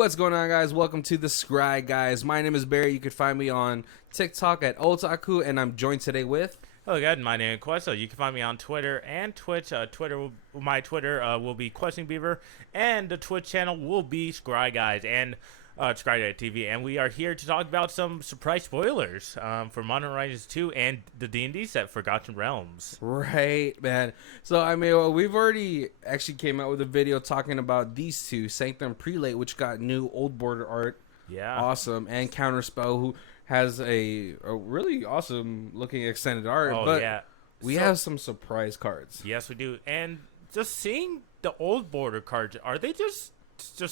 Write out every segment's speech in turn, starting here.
What's going on, guys? Welcome to the Scry, guys. My name is Barry. You can find me on TikTok at Otaku, and I'm joined today with... Hello, guys. My name is Queso. You can find me on Twitter and Twitch. My Twitter will be Questing Beaver, and the Twitch channel will be Scry Guys and Scryguystv. And we are here to talk about some surprise spoilers for Modern Horizons 2 and the D&D set Forgotten Realms. Right, man. So, I mean, we've already actually came out with a video talking about these two, Sanctum Prelate, which got new old border art. Yeah. Awesome. And Counterspell, who has a really awesome looking extended art. Oh, but yeah. we have some surprise cards. Yes, we do. And just seeing the old border cards, are they just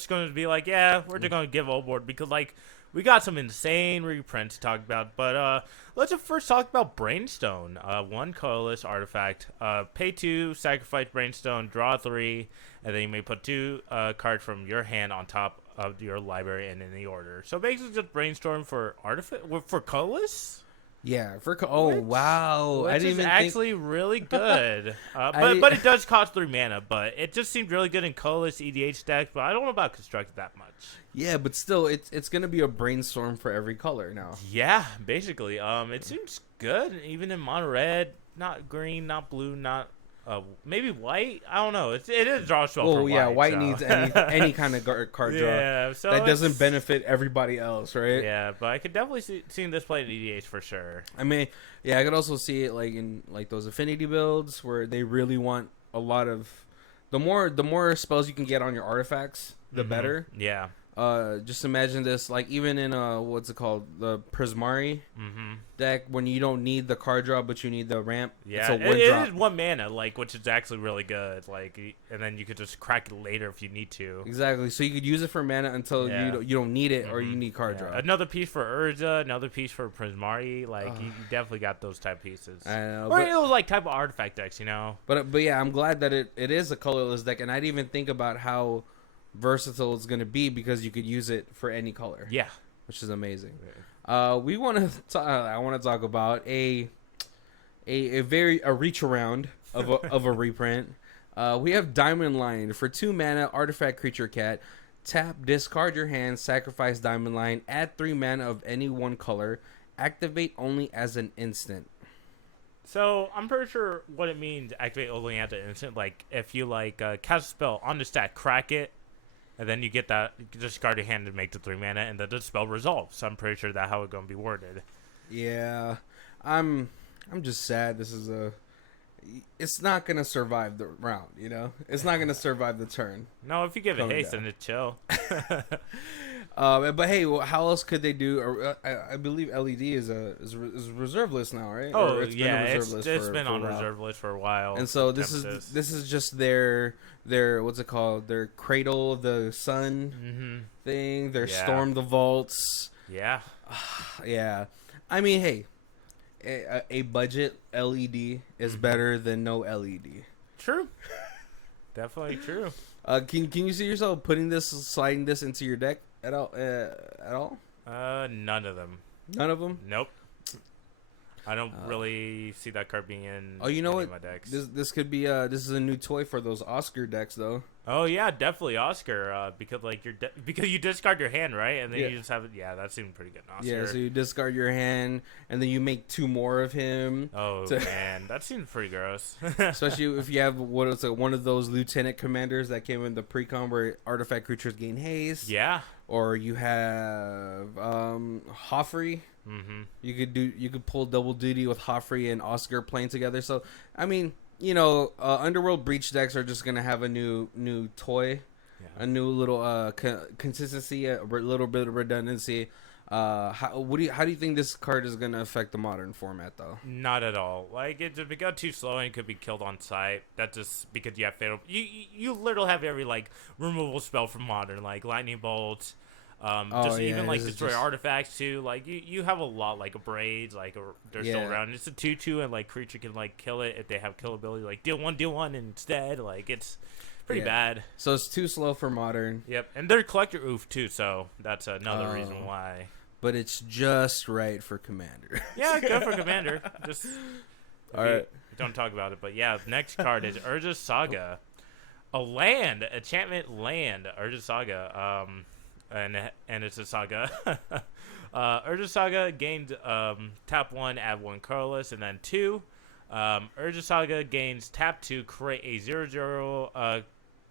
going to be like, yeah, we're just going to give old border? Because, like, we got some insane reprints to talk about. But let's just first talk about Brainstone. One colorless artifact. Pay 2, sacrifice Brainstone, draw 3, and then you may put 2 cards from your hand on top of your library and in the order. So basically just Brainstorm for artifact for colorless. Yeah, wow! Which I didn't is even actually really good. But it does cost 3 mana. But it just seemed really good in colorless EDH decks. But I don't know about constructed that much. Yeah, but still, it's gonna be a brainstorm for every color now. Yeah, basically. It seems good even in mono red, not green, not blue, not maybe white. I don't know. It is a draw spell. Oh for yeah, white needs any kind of card draw. Yeah, so that doesn't benefit everybody else, right? Yeah, but I could definitely see this played in EDH for sure. I mean, yeah, I could also see it like in like those affinity builds where they really want a lot of the more spells you can get on your artifacts, the better. Yeah. Just imagine this, like even in what's it called, the Prismari deck, when you don't need the card draw but you need the ramp. Yeah, it's a it drop. is 1 mana, like, which is actually really good. Like, and then you could just crack it later if you need to. Exactly. So you could use it for mana until you don't need it or you need card draw. Another piece for Urza, another piece for Prismari. Like, you definitely got those type pieces. I know, or it was like type of artifact decks, you know. But yeah, I'm glad that it is a colorless deck, and I didn't even think about how versatile it's going to be because you could use it for any color. Yeah, which is amazing. We want to I want to talk about a reach around of a reprint. We have Diamond Line for 2 mana, artifact creature cat. Tap, discard your hand, sacrifice Diamond Line, add 3 mana of any one color, activate only as an instant. So I'm pretty sure what it means, activate only as an instant. Like if you cast a spell on the stack, crack it, and then you get that, you discard your hand and make the 3 mana, and then the spell resolves. So I'm pretty sure that's how it's going to be worded. Yeah, I'm just sad. It's not gonna survive the round. You know, it's not gonna survive the turn. No, if you give it haste, then it's chill. But hey, how else could they do? I believe LED is reserve list now, right? Oh, it's been on reserve list for a while. And so this is just their what's it called? Their Cradle of the Sun thing. Their Storm the Vaults. Yeah. Yeah. I mean, hey, a budget LED is better than no LED. True. Definitely true. Can you see yourself sliding this into your deck at all? None of them. None of them? Nope. I don't really see that card being in. Oh, you know what? My decks. This could be this is a new toy for those Oscar decks, though. Oh yeah, definitely Oscar. Because because you discard your hand, right, and then you just have it. Yeah, that seems pretty good. Oscar. Yeah, so you discard your hand, and then you make 2 more of him. Oh man, that seems pretty gross. Especially if you have one of those lieutenant commanders that came in the pre-con where artifact creatures gain haste. Yeah. Or you have Hoffrey. You could pull double duty with Hoffrey and Oscar playing together. So I mean, you know, Underworld Breach decks are just gonna have a new toy, a new little consistency, a little bit of redundancy. How do you think this card is gonna affect the modern format, though? Not at all. Like, if it got too slow and it could be killed on sight, that's just because you have fatal. You literally have every removal spell from modern, like lightning bolts. Even destroy artifacts too. Like you have a lot, like braids, they're still around. It's a 2/2 and creature can kill it if they have kill ability. Like deal one instead. Like it's pretty bad. So it's too slow for modern. Yep, and they're collector oof too, so that's another reason why. But it's just right for Commander. Yeah, good for Commander. Just all right. Don't talk about it, but yeah, next card is Urza's Saga, a land enchantment land. Urza's Saga. and it's a saga. Urza Saga gained tap 1, add 1 colorless, and then 2. Urza Saga gains tap 2, create a 0/0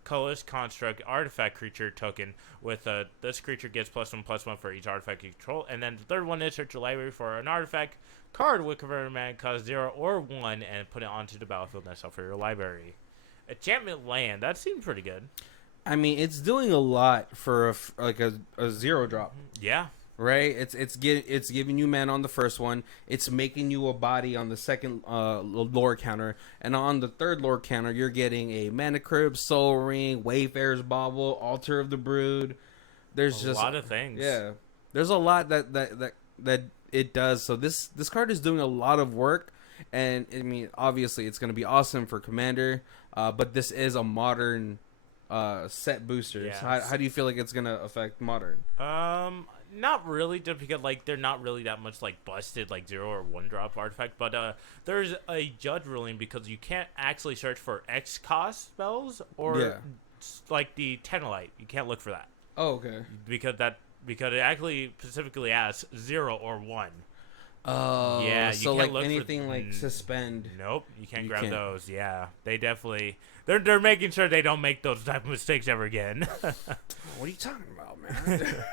colorless construct artifact creature token with this creature gets +1/+1 for each artifact you control. And then the third one is search your library for an artifact card with converted mana cost 0 or 1 and put it onto the battlefield next up for your library. Enchantment Land, that seems pretty good. I mean, it's doing a lot for a 0 drop. Yeah. Right, it's giving you mana on the first one. It's making you a body on the second lore counter, and on the third lore counter, you're getting a Mana Crypt, Soul Ring, Wayfarer's Bauble, Altar of the Brood. There's just a lot of things. Yeah, there's a lot that it does. So this card is doing a lot of work, and I mean, obviously, it's going to be awesome for Commander. But this is a modern set booster. Yeah. So how do you feel like it's going to affect Modern? Not really, just because like they're not really that much like busted like 0 or 1 drop artifact, but there's a judge ruling because you can't actually search for X cost spells or like the Tenolite. You can't look for that. Oh, okay. Because it actually specifically asks 0 or 1. Oh, yeah. You so can't like look anything for, like suspend. Nope, you can't grab those. Yeah, they definitely they're making sure they don't make those type of mistakes ever again. What are you talking about, man?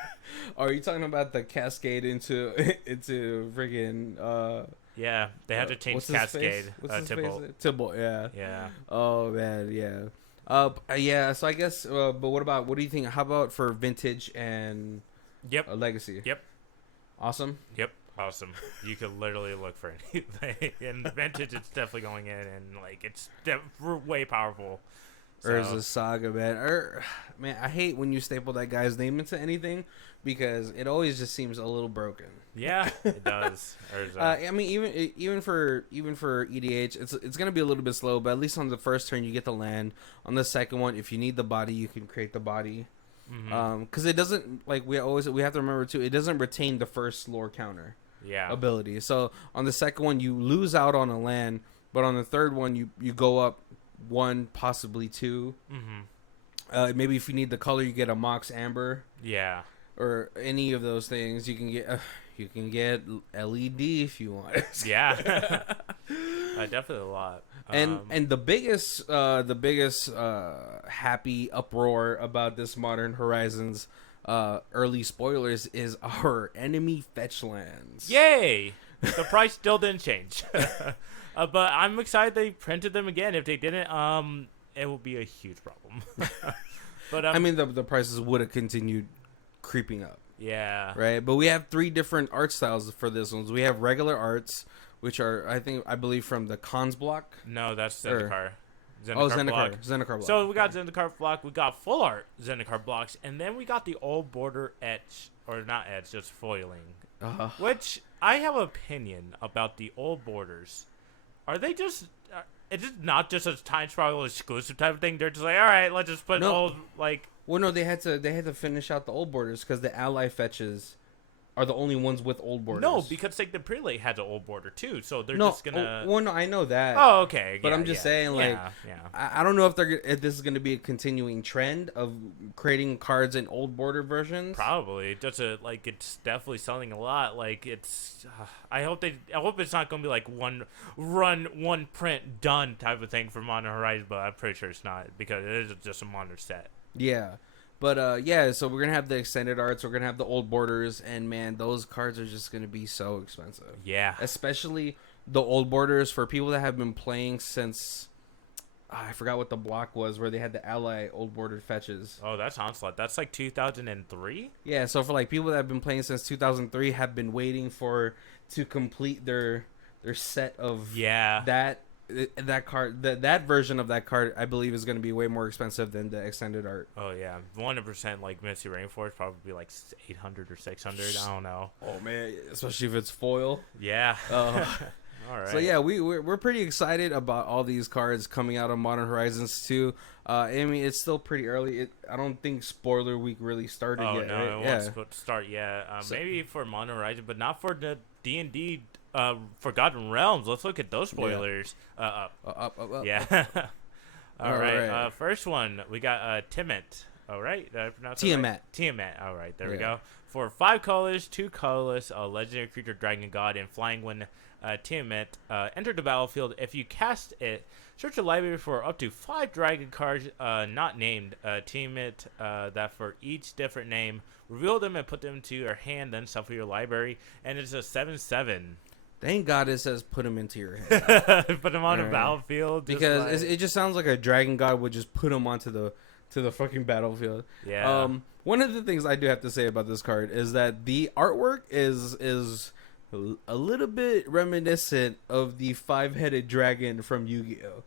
Are you talking about the cascade into friggin' yeah, they had to change Cascade. Tybalt, yeah. Yeah. Oh man, yeah. Yeah. So I guess, but what do you think? How about for Vintage and Legacy? Yep. Awesome. Yep. Awesome. You could literally look for anything. In the Vintage, it's definitely going in, and like it's way powerful. Urza Saga, man. I hate when you staple that guy's name into anything because it always just seems a little broken. Yeah, it does. Urza. I mean, even for EDH, it's gonna be a little bit slow, but at least on the first turn you get the land. On the second one, if you need the body, you can create the body. Because it doesn't we have to remember too. It doesn't retain the first lore counter. Ability. So on the second one, you lose out on a land, but on the third one, you go up 1, possibly 2. Maybe if you need the color, you get a Mox Amber. Yeah. Or any of those things. You can get LED if you want. Yeah. Definitely a lot. And the biggest happy uproar about this Modern Horizons early spoilers is our enemy fetch lands. Yay! The price still didn't change. But I'm excited they printed them again. If they didn't, it would be a huge problem. But I mean, the prices would have continued creeping up. Yeah. Right? But we have 3 different art styles for this one. We have regular arts, which are, I believe, from the Cons block. No, that's Zendikar. Zendikar block. So we got Zendikar block, we got full art Zendikar blocks, and then we got the old border etch, or not etch, just foiling. Which I have an opinion about the old borders. Are they just? It's just not just a time spiral exclusive type of thing. They're just like, all right, let's just put old like. Well, no, they had to finish out the old borders because the ally fetches are the only ones with old borders. No, because like the prelate has an old border too, so they're just gonna. No, I know that. Oh, okay. But I'm just saying, I don't know if this is gonna be a continuing trend of creating cards in old border versions. Probably. It's definitely selling a lot. Like it's. I hope it's not gonna be like one run, one print, done type of thing for Modern Horizon, but I'm pretty sure it's not because it is just a modern set. Yeah. But, so we're going to have the extended arts, we're going to have the old borders, and, man, those cards are just going to be so expensive. Yeah. Especially the old borders for people that have been playing since, I forgot what the block was, where they had the ally old border fetches. Oh, that's Onslaught. That's like 2003? Yeah, so for, people that have been playing since 2003 have been waiting to complete their set of that card, that version of that card, I believe, is going to be way more expensive than the extended art. Oh yeah, 100%. Like Misty Rainforest, probably like 800 or 600. I don't know. Oh man, especially if it's foil. Yeah. All right. So yeah, we're pretty excited about all these cards coming out of Modern Horizons 2. I mean, it's still pretty early. I don't think Spoiler Week really started yet. Oh no, it won't start yet. Maybe for Modern Horizon, but not for the D&D. Forgotten Realms. Let's look at those spoilers. Up. Yeah. All right. First one, we got Timid. All right, did I pronounce it Tiamat. right? Tiamat. All right, there we Yeah. go. For 5 colors, 2 colorless, a legendary creature, dragon god, and flying when Tiamat entered the battlefield. If you cast it, search the library for up to 5 dragon cards not named Tiamat that for each different name. Reveal them and put them to your hand, then shuffle your library. And it's a 7/7. Thank God it says put them into your head. Put them on the Alright. battlefield. just Because like- it just sounds like a dragon god would just put them onto the fucking battlefield. yeah. One of the things I do have to say about this card is that the artwork is a little bit reminiscent of the 5-headed dragon from Yu-Gi-Oh.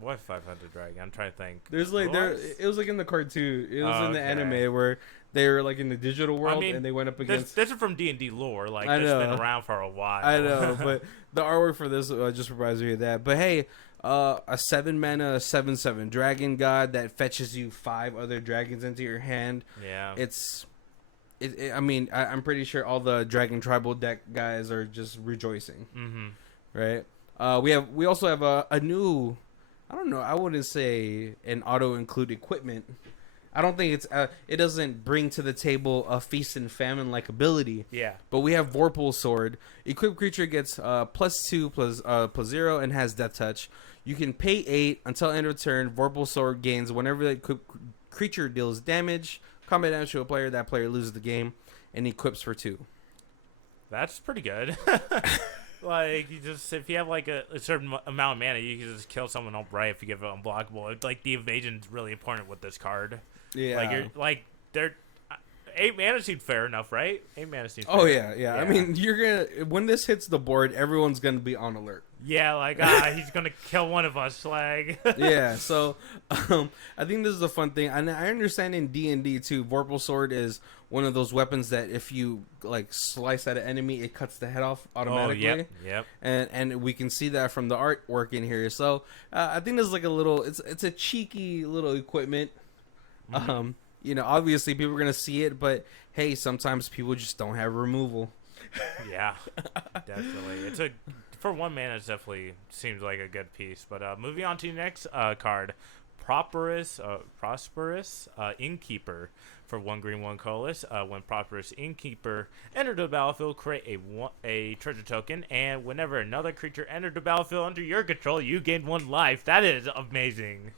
What 500 dragon? I'm trying to think. There's like it was like in the cartoon. It was in the Okay. anime where they were like in the digital world and they went up against. This is from D&D lore. Like, I it's been know. around for a while. I know, but the artwork for this just reminds me of that. But hey, a 7-mana 7/7 dragon god that fetches you 5 other dragons into your hand. Yeah. I mean, I'm pretty sure all the dragon tribal deck guys are just rejoicing, Mm-hmm. right? We also have a new, I don't know, I wouldn't say an auto include equipment. I don't think it doesn't bring to the table a feast and famine like ability. Yeah. But we have Vorpal Sword. Equipped creature gets +2 +0 and has Death Touch. You can pay 8 until end of turn. Vorpal Sword gains whenever the equipped creature deals combat damage to a player. That player loses the game and equips for 2. That's pretty good. Like, if you have like a certain amount of mana, you can just kill someone outright if you give it unblockable. Like, the evasion's really important with this card. Yeah. They're 8 mana seemed fair enough, right? 8 mana seemed fair. Oh yeah. I mean, when this hits the board, everyone's gonna be on alert. Yeah, like, he's gonna kill one of us, like. Yeah, so I think this is a fun thing, and I understand in D&D too. Vorpal Sword is one of those weapons that if you like slice at an enemy, it cuts the head off automatically. Oh, yep. And we can see that from the artwork in here. So I think there's like a little, it's a cheeky little equipment. Mm-hmm. You know, obviously people are gonna see it, but hey, sometimes people just don't have removal. Yeah, definitely. For 1 mana, it definitely seems like a good piece. But moving on to the next card, Prosperous Innkeeper. For 1 green, 1 colorless. When Prosperous Innkeeper entered the battlefield, create a treasure token, and whenever another creature entered the battlefield under your control, you gain 1 life. That is amazing.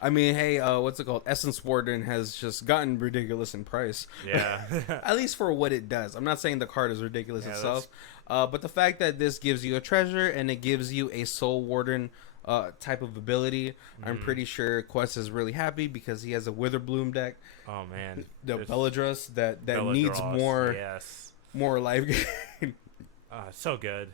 I mean, hey, what's it called? Essence Warden has just gotten ridiculous in price. Yeah. At least for what it does. I'm not saying the card is ridiculous itself, but the fact that this gives you a treasure and it gives you a Soul Warden type of ability, I'm pretty sure Quest is really happy because he has a Witherbloom deck. Oh man, The Belladros that needs Bellatrix, more life gain. so good.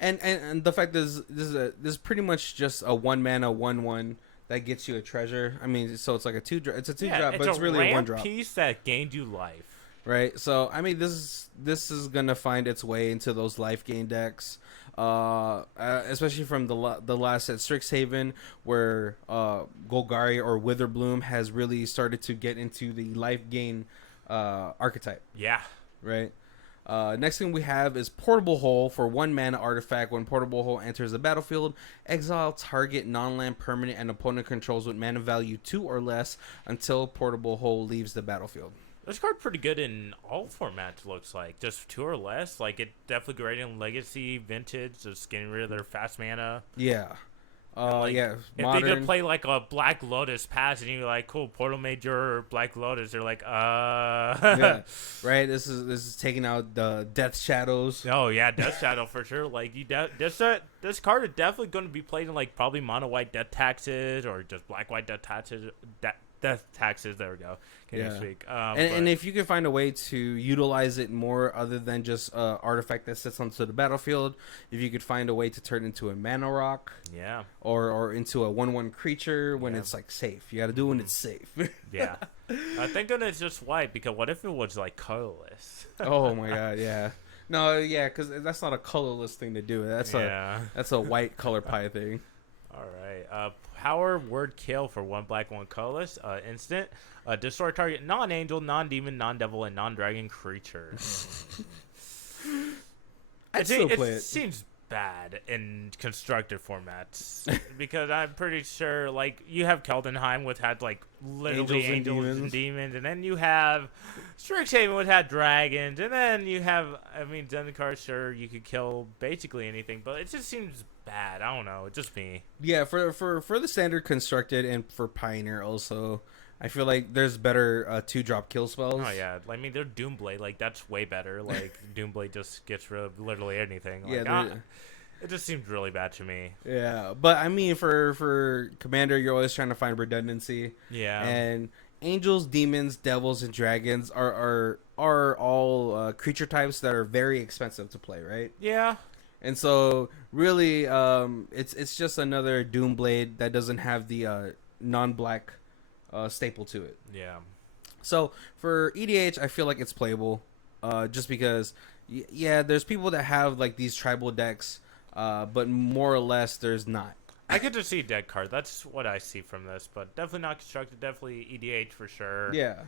And the fact is this is pretty much just a 1-mana 1/1 that gets you a treasure. I mean, so it's like a 2-drop. It's a 2-drop, but it's really a 1-drop. Piece that gained you life. Right, so I mean, this is gonna find its way into those life gain decks, especially from the last set Strixhaven, where Golgari or Witherbloom has really started to get into the life gain archetype. Yeah. Right. Next thing we have is Portable Hole. For 1-mana artifact. When Portable Hole enters the battlefield, exile target non-land permanent and opponent controls with mana value 2 or less until Portable Hole leaves the battlefield. This card pretty good in all formats, looks like. Just 2 or less. Like, it definitely great in Legacy, Vintage, just getting rid of their fast mana. Yeah. Yeah. If Modern. they just play like a Black Lotus pass and you're like, cool, Portal Major or Black Lotus, they're like, Yeah. Right. This is taking out the Death Shadows. Oh yeah, Death Shadow for sure. Like this card is definitely going to be played in like probably mono white Death Taxes or just black white Death Taxes. Death Taxes. There we go. Can't speak. And if you can find a way to utilize it more other than just artifact that sits onto the battlefield, if you could find a way to turn it into a mana rock, yeah, or into a 1/1 creature when it's like safe. You got to do when it's safe. Yeah. Thinking it's just white because what if it was like colorless? Oh my god, yeah. No, yeah, because that's not a colorless thing to do. That's a white color pie thing. All right. Power Word Kill for 1 black, 1 colorless. Instant. Destroy target non-angel, non-demon, non-devil, and non-dragon creature. I'd still play it it. seems bad in constructed formats because I'm pretty sure like you have Keldenheim which had like literally angels and demons, and then you have Strixhaven which had dragons, and then you have Zendikar, sure you could kill basically anything, but it just seems bad. I don't know, it's just me. Yeah, for the standard constructed and for Pioneer also, I feel like there's better 2-drop kill spells. Oh yeah, I mean they're Doomblade, like that's way better. Like Doomblade just gets rid of literally anything. Like, yeah, it just seems really bad to me. Yeah, but I mean for Commander, you're always trying to find redundancy. Yeah, and angels, demons, devils, and dragons are all creature types that are very expensive to play, right? Yeah. And so really, it's just another Doomblade that doesn't have the non-black staple to it. Yeah. So for EDH, I feel like it's playable, just because, yeah, there's people that have like these tribal decks, but more or less there's not. I could just see deck card. That's what I see from this, but definitely not constructed. Definitely EDH for sure. Yeah,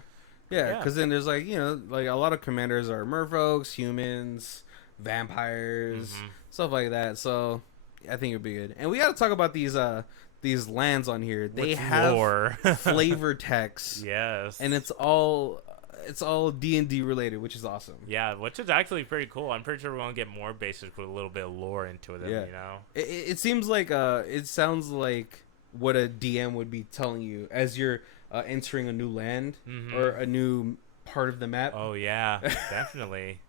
because then there's like like a lot of commanders are merfolks, humans, vampires, stuff like that. So I think it'd be good. And we got to talk about these lands on here. They have flavor text. Yes. And it's all D&D related, which is awesome. Yeah, which is actually pretty cool. I'm pretty sure we're going to get more basic with a little bit of lore into them, you know? It seems like, it sounds like what a DM would be telling you as you're entering a new land or a new part of the map. Oh, yeah, definitely.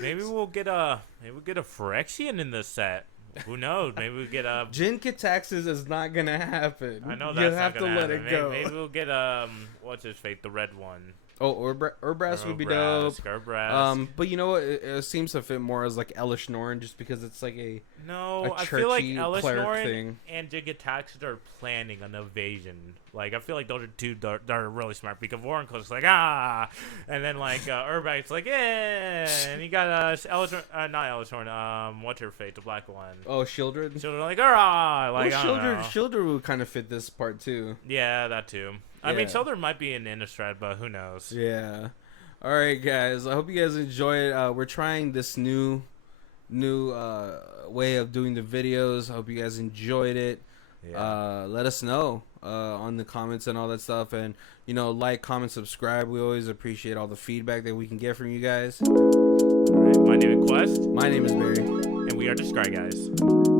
Maybe we'll get a Phyrexian in this set. Who knows? Maybe we'll get a... Jin Kataxis is not going to happen. I know that's not going to happen. Let it go. Maybe we'll get, what's his fate? The red one. Oh, Urbras would be dope. Urbras. But you know what? It seems to fit more as like Elish Norn, just because it's like a I feel like Elish Norn and Jigataxis are planning an evasion. Like I feel like those are two that are really smart, because Warrencleff's like and then like Urbrak's like and you got Elish, not Elish Norn. What's her fate? The black one. Oh, Shieldred. Shieldred like like Shieldred would kind of fit this part too. Yeah, that too. I mean, Shieldred might be an Innistrad, but who knows? Yeah. All right, guys. I hope you guys enjoy it. We're trying this new way of doing the videos. I hope you guys enjoyed it. Yeah. Let us know on the comments and all that stuff, and like, comment, subscribe. We always appreciate all the feedback that we can get from you guys. All right, my name is Quest. My name is Barry, and we are the Scry Guys.